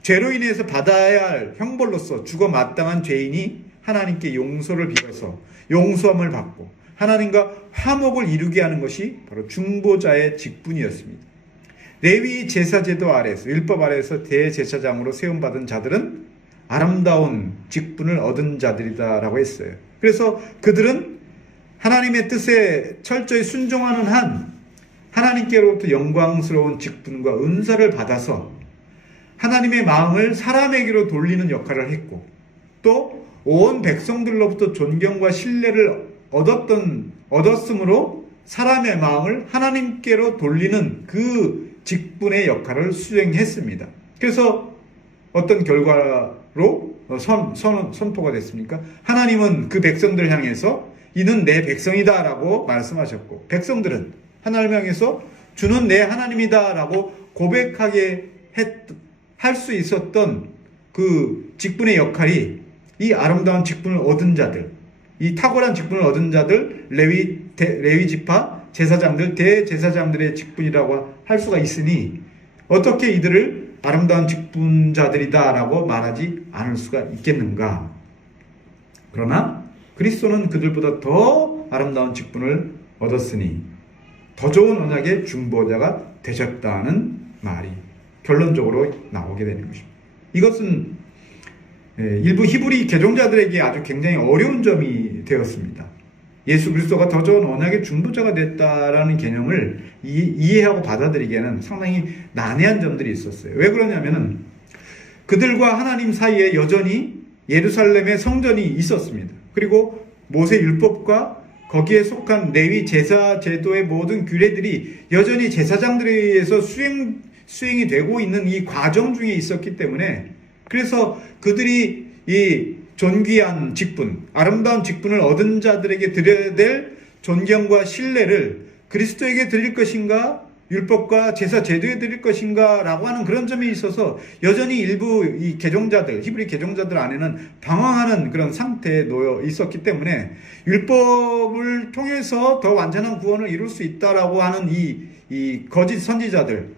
죄로 인해서 받아야 할 형벌로서 죽어 마땅한 죄인이 하나님께 용서를 빌어서 용서함을 받고 하나님과 화목을 이루게 하는 것이 바로 중보자의 직분이었습니다. 레위 제사제도 아래에서 율법 아래에서 대제사장으로 세움받은 자들은 아름다운 직분을 얻은 자들이다라고 했어요. 그래서 그들은 하나님의 뜻에 철저히 순종하는 한 하나님께로부터 영광스러운 직분과 은사를 받아서 하나님의 마음을 사람에게로 돌리는 역할을 했고 또 온 백성들로부터 존경과 신뢰를 얻었으므로 사람의 마음을 하나님께로 돌리는 그 직분의 역할을 수행했습니다. 그래서 어떤 결과로 선포가 됐습니까? 하나님은 그 백성들을 향해서 이는 내 백성이다 라고 말씀하셨고 백성들은 하나님을 향해서 주는 내 하나님이다 라고 고백하게 할 수 있었던 그 직분의 역할이 이 아름다운 직분을 얻은 자들, 이 탁월한 직분을 얻은 자들, 레위 지파 제사장들, 대제사장들의 직분이라고 할 수가 있으니 어떻게 이들을 아름다운 직분자들이다라고 말하지 않을 수가 있겠는가? 그러나 그리스도는 그들보다 더 아름다운 직분을 얻었으니 더 좋은 언약의 중보자가 되셨다는 말이 결론적으로 나오게 되는 것입니다. 이것은 일부 히브리 개종자들에게 아주 굉장히 어려운 점이 되었습니다. 예수 그리스도가 더 좋은 언약의 중보자가 됐다라는 개념을 이해하고 받아들이기에는 상당히 난해한 점들이 있었어요. 왜 그러냐면은 그들과 하나님 사이에 여전히 예루살렘의 성전이 있었습니다. 그리고 모세 율법과 거기에 속한 레위 제사 제도의 모든 규례들이 여전히 제사장들에 의해서 수행이 되고 있는 이 과정 중에 있었기 때문에 그래서 그들이 이 존귀한 직분, 아름다운 직분을 얻은 자들에게 드려야 될 존경과 신뢰를 그리스도에게 드릴 것인가 율법과 제사 제도에 드릴 것인가 라고 하는 그런 점에 있어서 여전히 일부 이 개종자들, 히브리 개종자들 안에는 방황하는 그런 상태에 놓여 있었기 때문에 율법을 통해서 더 완전한 구원을 이룰 수 있다라고 하는 이 거짓 선지자들,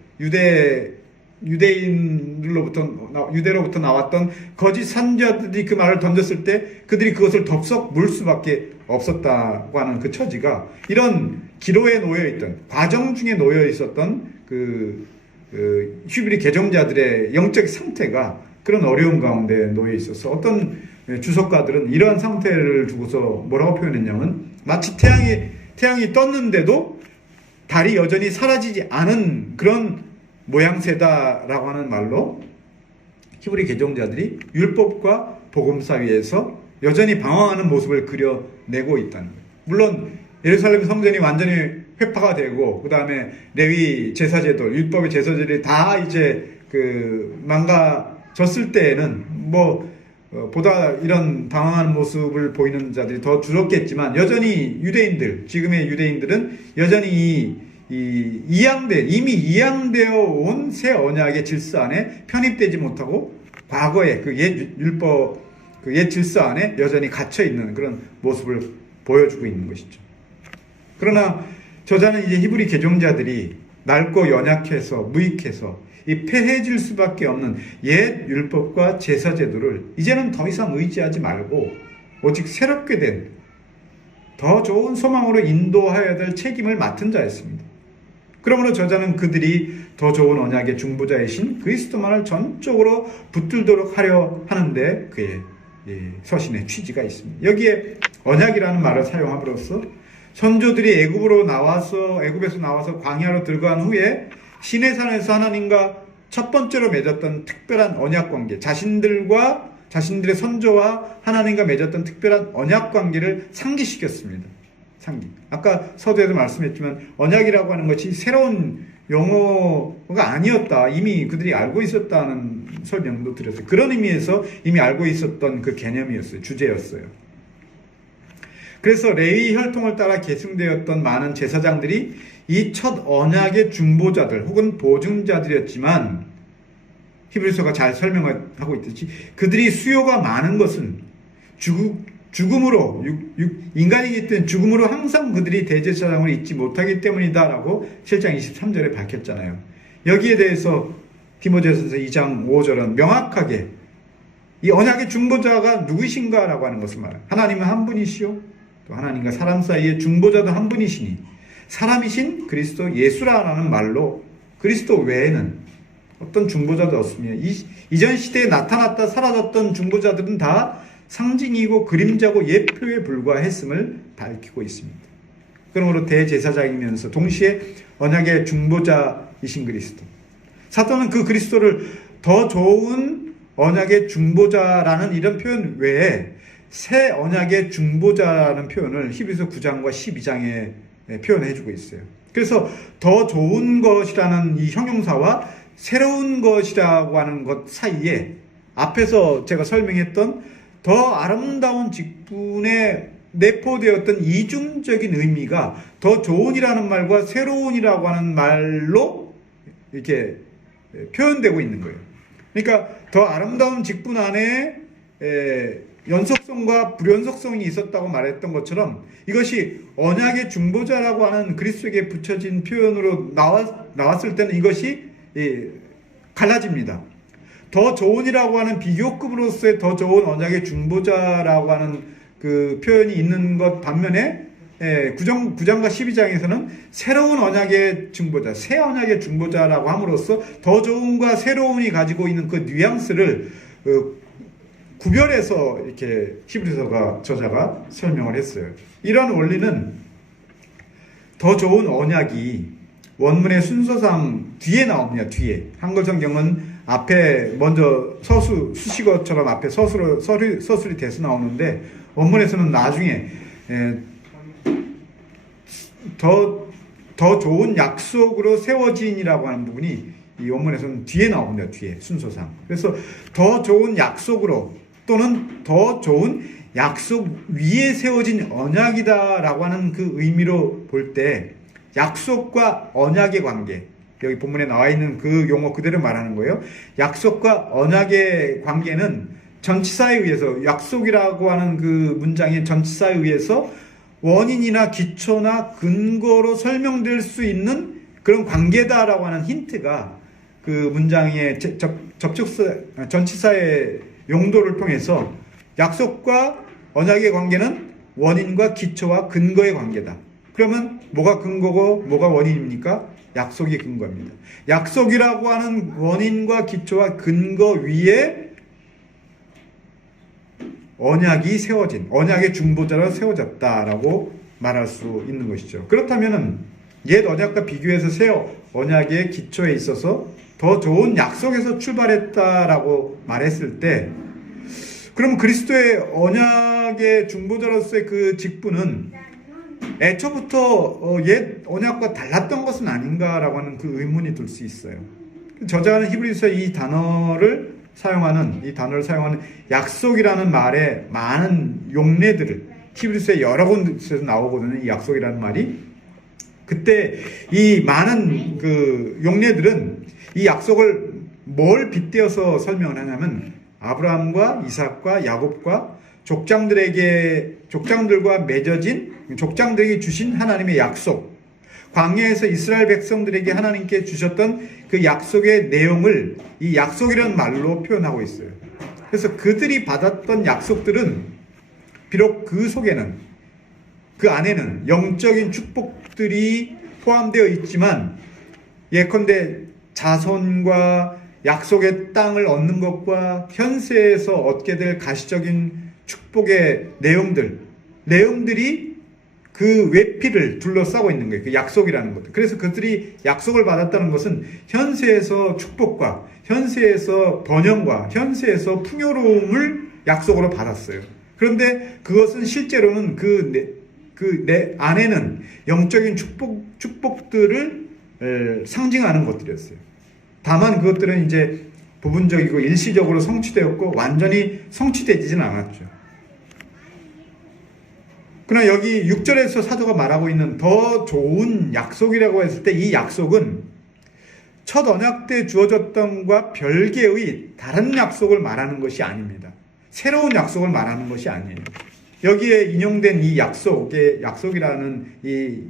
유대로부터 나왔던 거짓 선지자들이 그 말을 던졌을 때 그들이 그것을 덥석 물 수밖에 없었다고 하는 그 처지가 이런 기로에 놓여있던, 과정 중에 놓여 있었던 히브리 개종자들의 영적 상태가 그런 어려움 가운데 놓여 있어서 어떤 주석가들은 이러한 상태를 두고서 뭐라고 표현했냐면 마치 태양이 떴는데도 달이 여전히 사라지지 않은 그런 모양새다라고 하는 말로 히브리 개종자들이 율법과 복음 사이에서 여전히 방황하는 모습을 그려내고 있다는 거예요. 물론 예루살렘 성전이 완전히 회파가 되고 그 다음에 레위 제사제도, 율법의 제사제들이 다 이제 망가졌을 때에는 보다 이런 방황하는 모습을 보이는 자들이 더 줄었겠지만 여전히 지금의 유대인들은 여전히 이미 이양되어 온 새 언약의 질서 안에 편입되지 못하고 과거의 그 옛 율법, 그 옛 질서 안에 여전히 갇혀 있는 그런 모습을 보여주고 있는 것이죠. 그러나 저자는 이제 히브리 개종자들이 낡고 연약해서 무익해서 이 패해질 수밖에 없는 옛 율법과 제사 제도를 이제는 더 이상 의지하지 말고 오직 새롭게 된 더 좋은 소망으로 인도하여야 될 책임을 맡은 자였습니다. 그러므로 저자는 그들이 더 좋은 언약의 중보자이신 그리스도만을 전적으로 붙들도록 하려 하는데 그의 서신의 취지가 있습니다. 여기에 언약이라는 말을 사용함으로써 선조들이 애굽에서 나와서 광야로 들어간 후에 시내산에서 하나님과 첫 번째로 맺었던 특별한 언약 관계, 자신들의 선조와 하나님과 맺었던 특별한 언약 관계를 상기시켰습니다. 아까 서두에도 말씀했지만 언약이라고 하는 것이 새로운 용어가 아니었다. 이미 그들이 알고 있었다는 설명도 드렸어요. 그런 의미에서 이미 알고 있었던 그 개념이었어요. 주제였어요. 그래서 레위 혈통을 따라 계승되었던 많은 제사장들이 이 첫 언약의 중보자들 혹은 보증자들이었지만 히브리서가 잘 설명하고 있듯이 그들이 수요가 많은 것은 죽음으로 인간이기 때문에 죽음으로 항상 그들이 대제사장을 잊지 못하기 때문이다라고 7장 23절에 밝혔잖아요. 여기에 대해서 디모데전서 2장 5절은 명확하게 이 언약의 중보자가 누구신가라고 하는 것을 말해요. 하나님은 한 분이시요 또 하나님과 사람 사이의 중보자도 한 분이시니 사람이신 그리스도 예수라는 말로 그리스도 외에는 어떤 중보자도 없으며 이전 시대에 나타났다 사라졌던 중보자들은 다 상징이고 그림자고 예표에 불과했음을 밝히고 있습니다. 그러므로 대제사장이면서 동시에 언약의 중보자이신 그리스도, 사도는 그 그리스도를 더 좋은 언약의 중보자라는 이런 표현 외에 새 언약의 중보자라는 표현을 히브리서 9장과 12장에 표현해주고 있어요. 그래서 더 좋은 것이라는 이 형용사와 새로운 것이라고 하는 것 사이에 앞에서 제가 설명했던 더 아름다운 직분에 내포되었던 이중적인 의미가 더 좋은이라는 말과 새로운이라고 하는 말로 이렇게 표현되고 있는 거예요. 그러니까 더 아름다운 직분 안에 연속성과 불연속성이 있었다고 말했던 것처럼 이것이 언약의 중보자라고 하는 그리스도에게 붙여진 표현으로 나왔을 때는 이것이 갈라집니다. 더 좋은이라고 하는 비교급으로서의 더 좋은 언약의 중보자라고 하는 그 표현이 있는 것 반면에 9장과 12장에서는 새로운 언약의 중보자, 새 언약의 중보자라고 함으로써 더 좋은과 새로운이 가지고 있는 그 뉘앙스를 구별해서 이렇게 히브리서가 저자가 설명을 했어요. 이러한 원리는 더 좋은 언약이 원문의 순서상 뒤에 나옵니다. 뒤에. 한글 성경은 앞에 먼저 수식어처럼 앞에 서술이 돼서 나오는데 원문에서는 나중에 더 좋은 약속으로 세워진이라고 하는 부분이 이 원문에서는 뒤에 나옵니다. 뒤에 순서상. 그래서 더 좋은 약속으로 또는 더 좋은 약속 위에 세워진 언약이다라고 하는 그 의미로 볼 때 약속과 언약의 관계, 여기 본문에 나와 있는 그 용어 그대로 말하는 거예요. 약속과 언약의 관계는 전치사에 의해서, 약속이라고 하는 그 문장의 전치사에 의해서 원인이나 기초나 근거로 설명될 수 있는 그런 관계다라고 하는 힌트가 그 문장의 전치사의 용도를 통해서 약속과 언약의 관계는 원인과 기초와 근거의 관계다. 그러면 뭐가 근거고 뭐가 원인입니까? 약속이 근거입니다. 약속이라고 하는 원인과 기초와 근거 위에 언약이 세워진, 언약의 중보자로 세워졌다라고 말할 수 있는 것이죠. 그렇다면 옛 언약과 비교해서 새 언약의 기초에 있어서 더 좋은 약속에서 출발했다라고 말했을 때, 그럼 그리스도의 언약의 중보자로서의 그 직분은 애초부터 옛 언약과 달랐던 것은 아닌가라고 하는 그 의문이 들 수 있어요. 저자는 히브리서 이 단어를 사용하는 약속이라는 말에 많은 용례들을, 히브리서에 여러 곳에서 나오거든요. 이 약속이라는 말이. 그때 이 많은 그 용례들은 이 약속을 뭘 빗대어서 설명을 하냐면 아브라함과 이삭과 야곱과 족장들과 맺어진, 족장들에게 주신 하나님의 약속, 광야에서 이스라엘 백성들에게 하나님께 주셨던 그 약속의 내용을 이 약속이라는 말로 표현하고 있어요. 그래서 그들이 받았던 약속들은 비록 그 속에는, 그 안에는 영적인 축복들이 포함되어 있지만, 예컨대 자손과 약속의 땅을 얻는 것과 현세에서 얻게 될 가시적인 축복의 내용들이 그 외피를 둘러싸고 있는 거예요. 그 약속이라는 것들. 그래서 그들이 약속을 받았다는 것은 현세에서 축복과 현세에서 번영과 현세에서 풍요로움을 약속으로 받았어요. 그런데 그것은 실제로는 내 안에는 영적인 축복들을 상징하는 것들이었어요. 다만 그것들은 이제 부분적이고 일시적으로 성취되었고 완전히 성취되지는 않았죠. 그러나 여기 6절에서 사도가 말하고 있는 더 좋은 약속이라고 했을 때 이 약속은 첫 언약 때 주어졌던 것과 별개의 다른 약속을 말하는 것이 아닙니다. 새로운 약속을 말하는 것이 아니에요. 여기에 인용된 이 약속이라는 이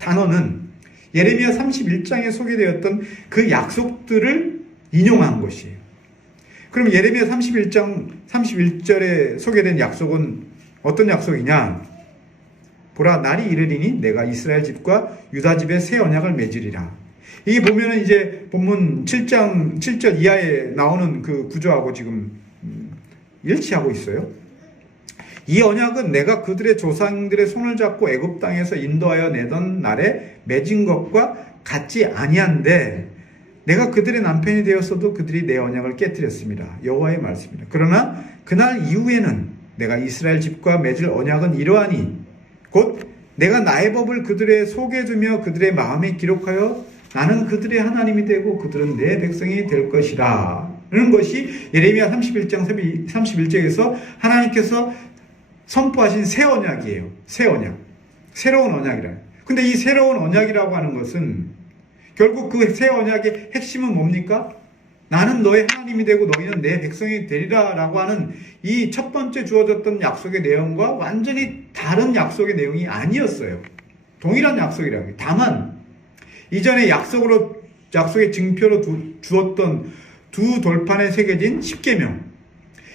단어는 예레미야 31장에 소개되었던 그 약속들을 인용한 것이에요. 그럼 예레미야 31장 31절에 소개된 약속은 어떤 약속이냐? 보라, 날이 이르리니 내가 이스라엘 집과 유다 집에 새 언약을 맺으리라. 이게 보면은 이제 본문 7장 7절 이하에 나오는 그 구조하고 지금 일치하고 있어요. 이 언약은 내가 그들의 조상들의 손을 잡고 애굽 땅에서 인도하여 내던 날에 맺은 것과 같지 아니한데 내가 그들의 남편이 되었어도 그들이 내 언약을 깨뜨렸습니다. 여호와의 말씀입니다. 그러나 그날 이후에는 내가 이스라엘 집과 맺을 언약은 이러하니 곧 내가 나의 법을 그들의 속에 두며 그들의 마음에 기록하여 나는 그들의 하나님이 되고 그들은 내 백성이 될 것이라 라는 것이 예레미야 31장 31절에서 하나님께서 선포하신 새 언약이에요. 새 언약. 새로운 언약이라. 근데 이 새로운 언약이라고 하는 것은 결국 그 새 언약의 핵심은 뭡니까? 나는 너의 하나님이 되고 너희는 내 백성이 되리라 라고 하는 이 첫 번째 주어졌던 약속의 내용과 완전히 다른 약속의 내용이 아니었어요. 동일한 약속이라는 게. 다만 이전에 약속의 증표로 주었던 두 돌판에 새겨진 십계명,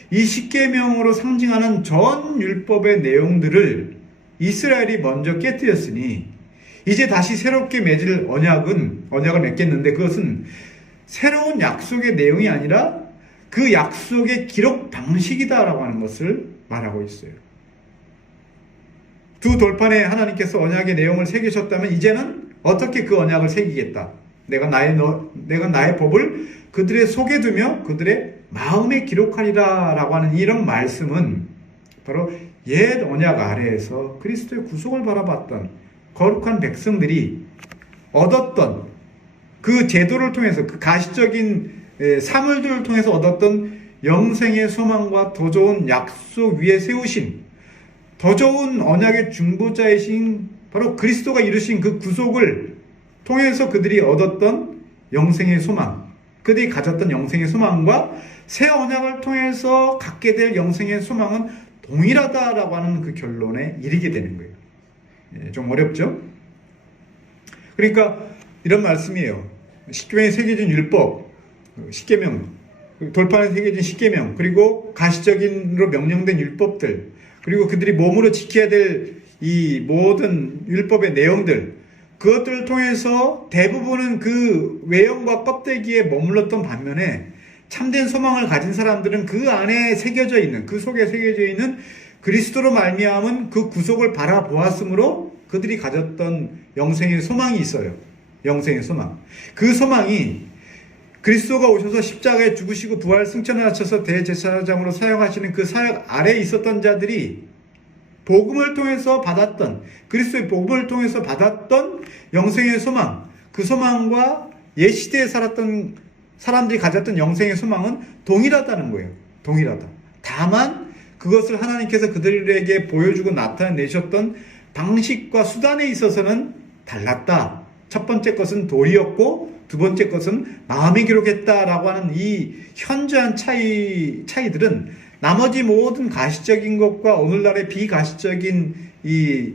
이 십계명으로 상징하는 전 율법의 내용들을 이스라엘이 먼저 깨뜨렸으니 이제 다시 새롭게 맺을 언약을 맺겠는데 그것은 새로운 약속의 내용이 아니라 그 약속의 기록 방식이다라고 하는 것을 말하고 있어요. 두 돌판에 하나님께서 언약의 내용을 새기셨다면 이제는 어떻게 그 언약을 새기겠다. 내가 나의 법을 그들의 속에 두며 그들의 마음에 기록하리라 라고 하는 이런 말씀은 바로 옛 언약 아래에서 그리스도의 구속을 바라봤던 거룩한 백성들이 얻었던 그 제도를 통해서 그 가시적인 사물들을 통해서 얻었던 영생의 소망과 더 좋은 약속 위에 세우신 더 좋은 언약의 중보자이신 바로 그리스도가 이루신 그 구속을 통해서 그들이 얻었던 영생의 소망, 그들이 가졌던 영생의 소망과 새 언약을 통해서 갖게 될 영생의 소망은 동일하다라고 하는 그 결론에 이르게 되는 거예요. 좀 어렵죠? 그러니까 이런 말씀이에요. 십계명에 새겨진 율법, 십계명, 돌판에 새겨진 십계명, 그리고 가시적인으로 명령된 율법들, 그리고 그들이 몸으로 지켜야 될 이 모든 율법의 내용들, 그것들을 통해서 대부분은 그 외형과 껍데기에 머물렀던 반면에 참된 소망을 가진 사람들은 그 안에 새겨져 있는, 그 속에 새겨져 있는 그리스도로 말미암은 그 구속을 바라보았으므로 그들이 가졌던 영생의 소망이 있어요. 영생의 소망. 그 소망이 그리스도가 오셔서 십자가에 죽으시고 부활 승천을 하셔서 대제사장으로 사용하시는 그 사역 아래에 있었던 자들이 복음을 통해서 받았던, 그리스도의 복음을 통해서 받았던 영생의 소망, 그 소망과 옛시대에 살았던 사람들이 가졌던 영생의 소망은 동일하다는 거예요. 동일하다. 다만 그것을 하나님께서 그들에게 보여주고 나타내셨던 방식과 수단에 있어서는 달랐다. 첫 번째 것은 도리였고 두 번째 것은 마음에 기록했다라고 하는 이 현저한 차이들은 나머지 모든 가시적인 것과 오늘날의 비가시적인 이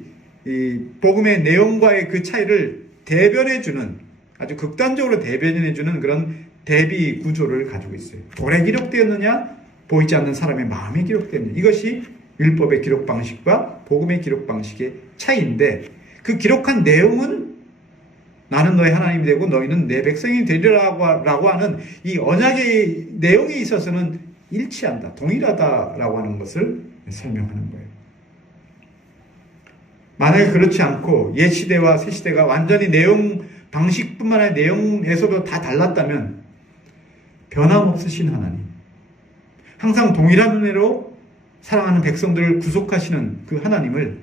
복음의 내용과의 그 차이를 대변해주는, 아주 극단적으로 대변해주는 그런 대비 구조를 가지고 있어요. 돌에 기록되었느냐, 보이지 않는 사람의 마음에 기록되느냐. 이것이 율법의 기록 방식과 복음의 기록 방식의 차이인데, 그 기록한 내용은 나는 너의 하나님이 되고 너희는 내 백성이 되리라고 하는 이 언약의 내용에 있어서는 일치한다, 동일하다라고 하는 것을 설명하는 거예요. 만약에 그렇지 않고 옛 시대와 새 시대가 완전히 내용 방식뿐만 아니라 내용에서도 다 달랐다면 변함없으신 하나님, 항상 동일한 은혜로 사랑하는 백성들을 구속하시는 그 하나님을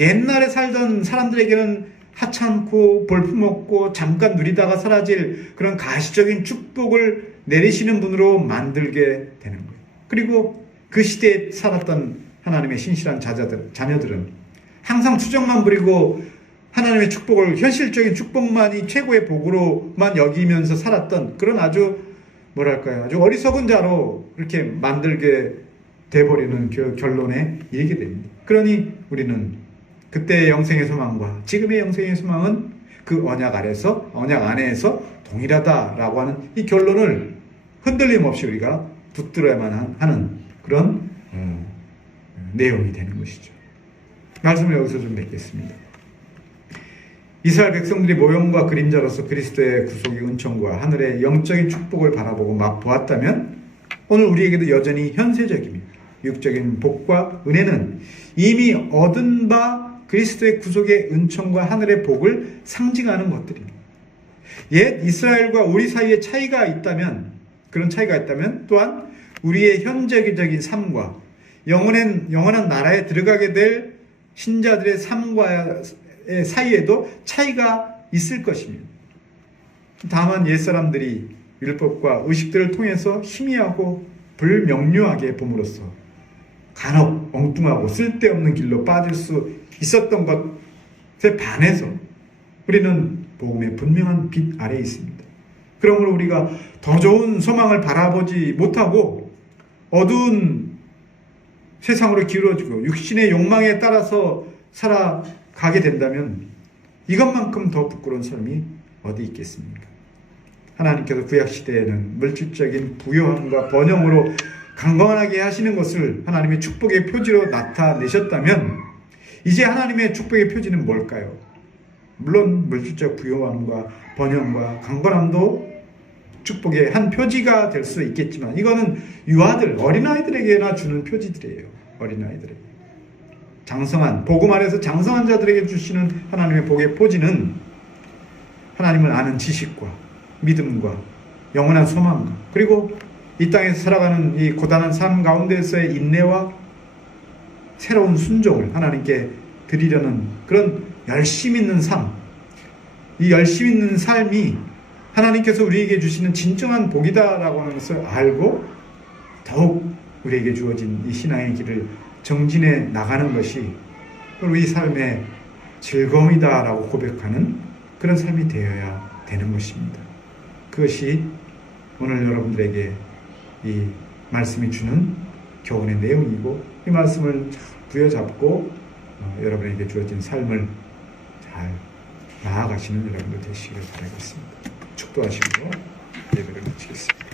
옛날에 살던 사람들에게는 하찮고 볼품없고 잠깐 누리다가 사라질 그런 가시적인 축복을 내리시는 분으로 만들게 되는 거예요. 그리고 그 시대에 살았던 하나님의 신실한 자녀들은 항상 투정만 부리고 하나님의 축복을, 현실적인 축복만이 최고의 복으로만 여기면서 살았던 그런 아주 아주 어리석은 자로 그렇게 만들게 돼버리는 결론에 이르게 됩니다. 그러니 우리는 그때의 영생의 소망과 지금의 영생의 소망은 그 언약 안에서 동일하다라고 하는 이 결론을 흔들림 없이 우리가 붙들어야만 하는 그런 내용이 되는 것이죠. 말씀을 여기서 좀 맺겠습니다. 이스라엘 백성들이 모형과 그림자로서 그리스도의 구속의 은총과 하늘의 영적인 축복을 바라보고 막 보았다면 오늘 우리에게도 여전히 현세적이며 육적인 복과 은혜는 이미 얻은 바 그리스도의 구속의 은총과 하늘의 복을 상징하는 것들입니다. 옛 이스라엘과 우리 사이에 그런 차이가 있다면 또한 우리의 현재적인 삶과 영원한 나라에 들어가게 될 신자들의 삶과 사이에도 차이가 있을 것입니다. 다만 옛사람들이 율법과 의식들을 통해서 희미하고 불명료하게 봄으로써 간혹 엉뚱하고 쓸데없는 길로 빠질 수 있었던 것에 반해서 우리는 복음의 분명한 빛 아래에 있습니다. 그러므로 우리가 더 좋은 소망을 바라보지 못하고 어두운 세상으로 기울어지고 육신의 욕망에 따라서 살아가게 된다면 이것만큼 더 부끄러운 사람이 어디 있겠습니까? 하나님께서 구약시대에는 물질적인 부요함과 번영으로 강건하게 하시는 것을 하나님의 축복의 표지로 나타내셨다면 이제 하나님의 축복의 표지는 뭘까요? 물론 물질적 부요함과 번영과 강건함도 축복의 한 표지가 될 수 있겠지만 이거는 유아들, 어린아이들에게나 주는 표지들이에요. 어린아이들에게. 장성한, 복음 안에서 장성한 자들에게 주시는 하나님의 복의 표지는 하나님을 아는 지식과 믿음과 영원한 소망과 그리고 이 땅에서 살아가는 이 고단한 삶 가운데서의 인내와 새로운 순종을 하나님께 드리려는 그런 열심 있는 삶, 이 열심 있는 삶이 하나님께서 우리에게 주시는 진정한 복이다라고 하는 것을 알고 더욱 우리에게 주어진 이 신앙의 길을 정진해 나가는 것이 우리 삶의 즐거움이다라고 고백하는 그런 삶이 되어야 되는 것입니다. 그것이 오늘 여러분들에게 이 말씀이 주는 교훈의 내용이고, 이 말씀을 부여잡고 여러분에게 주어진 삶을 잘 나아가시는 여러분들 되시기를 바라겠습니다. 축도하시고 예배를 마치겠습니다.